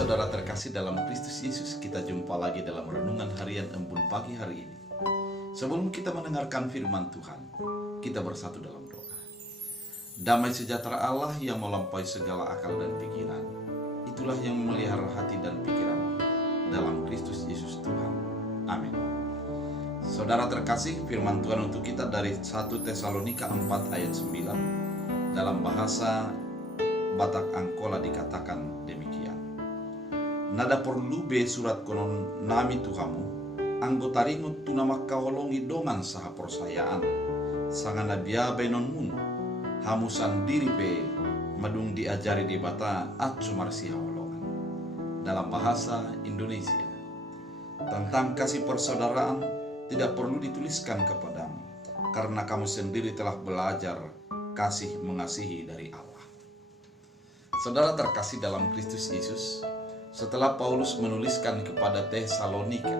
Saudara terkasih dalam Kristus Yesus, kita jumpa lagi dalam renungan harian Embun pagi hari ini. Sebelum kita mendengarkan firman Tuhan, kita bersatu dalam doa. Damai sejahtera Allah yang melampaui segala akal dan pikiran, itulah yang memelihara hati dan pikiran dalam Kristus Yesus Tuhan. Amin. Saudara terkasih, firman Tuhan untuk kita dari 1 Tesalonika 4 ayat 9. Dalam bahasa Batak Angkola dikatakan demikian. Nada perlube surat konon nami Tuhamu, anggota ringut tunama kaholongi dongan saha persayaan, sangana biabe non munu, hamusan diri pe, madung diajari di bata acu marsi hawolongan. Dalam bahasa Indonesia, tentang kasih persaudaraan tidak perlu dituliskan kepadamu, karena kamu sendiri telah belajar kasih mengasihi dari Allah. Saudara terkasih dalam Kristus Yesus, setelah Paulus menuliskan kepada Tesalonika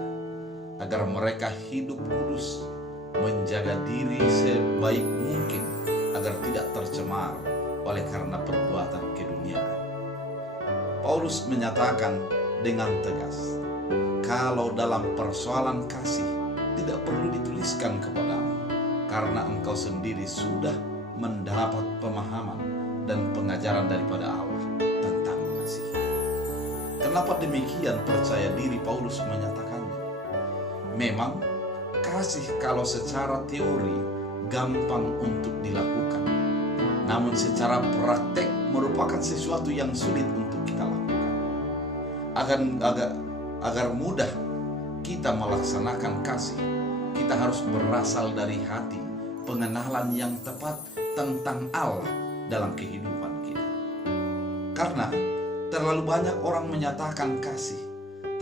agar mereka hidup kudus, menjaga diri sebaik mungkin agar tidak tercemar oleh karena perbuatan keduniaan, Paulus menyatakan dengan tegas, kalau dalam persoalan kasih tidak perlu dituliskan kepadamu, karena engkau sendiri sudah mendapat pemahaman dan pengajaran daripada Allah tentang mengasihi. Kenapa demikian percaya diri Paulus menyatakannya? Memang kasih kalau secara teori gampang untuk dilakukan, namun secara praktek merupakan sesuatu yang sulit untuk kita lakukan. Agar mudah kita melaksanakan kasih, kita harus berasal dari hati, pengenalan yang tepat tentang Allah dalam kehidupan kita. Karena terlalu banyak orang menyatakan kasih,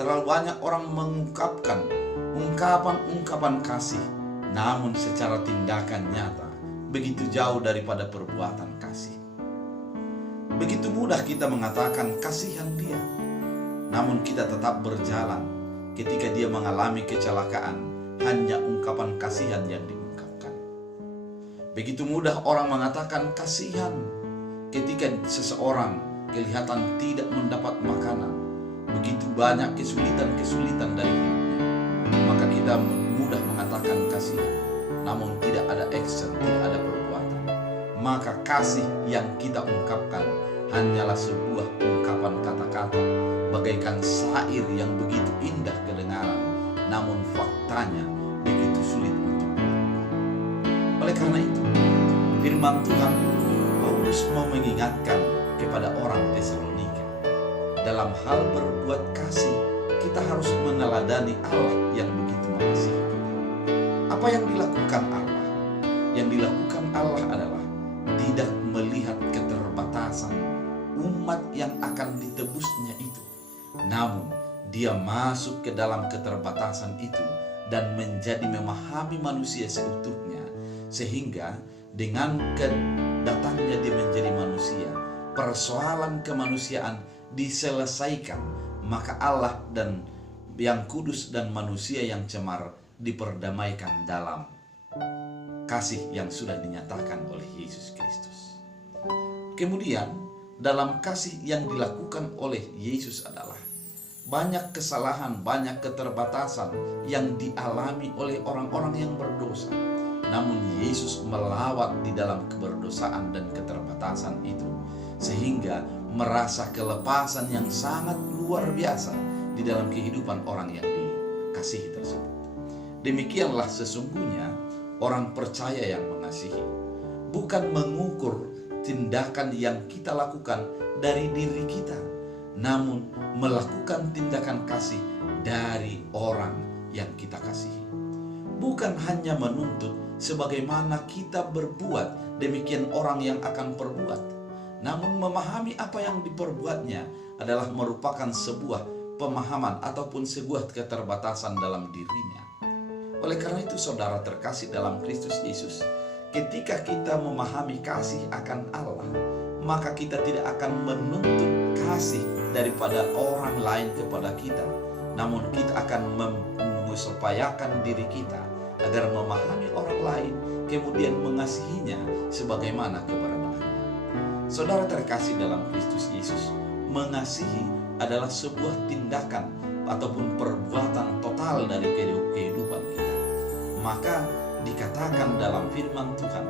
terlalu banyak orang mengungkapkan ungkapan-ungkapan kasih, namun secara tindakan nyata begitu jauh daripada perbuatan kasih. Begitu mudah kita mengatakan kasihan dia, namun kita tetap berjalan ketika dia mengalami kecelakaan, hanya ungkapan kasihan yang diungkapkan. Begitu mudah orang mengatakan kasihan ketika seseorang kelihatan tidak mendapat makanan, begitu banyak kesulitan-kesulitan dari hidupnya, maka kita mudah mengatakan kasihan, namun tidak ada action, tidak ada perbuatan. Maka kasih yang kita ungkapkan hanyalah sebuah ungkapan kata-kata, bagaikan syair yang begitu indah kedengaran, namun faktanya begitu sulit untuk dilakukan. Oleh karena itu, firman Tuhan Paulus mau mengingatkan kepada orang Tesalonika, dalam hal berbuat kasih kita harus meneladani Allah yang begitu mengasihi. Apa yang dilakukan Allah? Yang dilakukan Allah adalah tidak melihat keterbatasan umat yang akan ditebusnya itu, namun dia masuk ke dalam keterbatasan itu dan menjadi memahami manusia seutuhnya, sehingga dengan kedatangnya dia menjadi manusia, persoalan kemanusiaan diselesaikan, maka Allah dan yang kudus dan manusia yang cemar diperdamaikan dalam kasih yang sudah dinyatakan oleh Yesus Kristus. Kemudian dalam kasih yang dilakukan oleh Yesus adalah banyak kesalahan, banyak keterbatasan yang dialami oleh orang-orang yang berdosa. Namun Yesus melawat di dalam keberdosaan dan keterbatasan itu, sehingga merasa kelepasan yang sangat luar biasa di dalam kehidupan orang yang dikasihi tersebut. Demikianlah sesungguhnya orang percaya yang mengasihi, bukan mengukur tindakan yang kita lakukan dari diri kita, namun melakukan tindakan kasih dari orang yang kita kasihi. Bukan hanya menuntut sebagaimana kita berbuat, demikian orang yang akan perbuat, namun memahami apa yang diperbuatnya adalah merupakan sebuah pemahaman ataupun sebuah keterbatasan dalam dirinya. Oleh karena itu, saudara terkasih dalam Kristus Yesus, ketika kita memahami kasih akan Allah, maka kita tidak akan menuntut kasih daripada orang lain kepada kita, namun kita akan mengupayakan diri kita agar memahami orang lain, kemudian mengasihinya sebagaimana keberadaannya. Saudara terkasih dalam Kristus Yesus, mengasihi adalah sebuah tindakan ataupun perbuatan total dari kehidupan kita. Maka dikatakan dalam firman Tuhan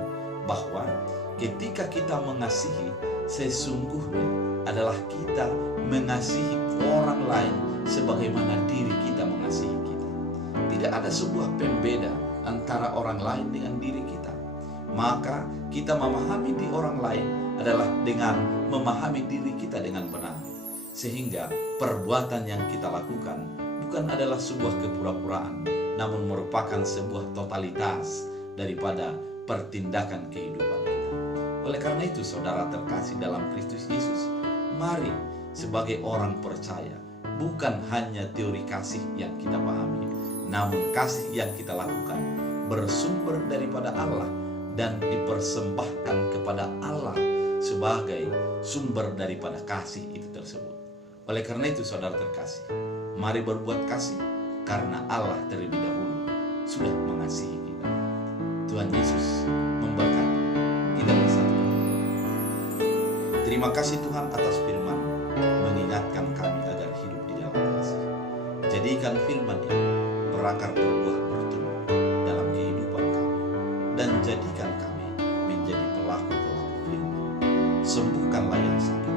bahwa ketika kita mengasihi, sesungguhnya adalah kita mengasihi orang lain sebagaimana diri kita mengasihi kita. Tidak ada sebuah pembeda antara orang lain dengan diri kita. Maka kita memahami di orang lain adalah dengan memahami diri kita dengan benar. Sehingga perbuatan yang kita lakukan bukan adalah sebuah kepura-puraan, namun merupakan sebuah totalitas daripada pertindakan kehidupan kita. Oleh karena itu, saudara terkasih dalam Kristus Yesus, mari sebagai orang percaya, bukan hanya teori kasih yang kita pahami, namun kasih yang kita lakukan bersumber daripada Allah dan dipersembahkan kepada Allah sebagai sumber daripada kasih itu tersebut. Oleh karena itu, saudara terkasih, mari berbuat kasih karena Allah terlebih dahulu sudah mengasihi kita. Tuhan Yesus memberkati kita bersatu. Terima kasih Tuhan atas firman mengingatkan kami agar hidup di dalam kasih. Jadikan firman ini berakar berbuah bertumbuh dalam kehidupan kami, dan jadikan kami menjadi pelaku-pelaku firman. Sembuhkanlah yang sakit,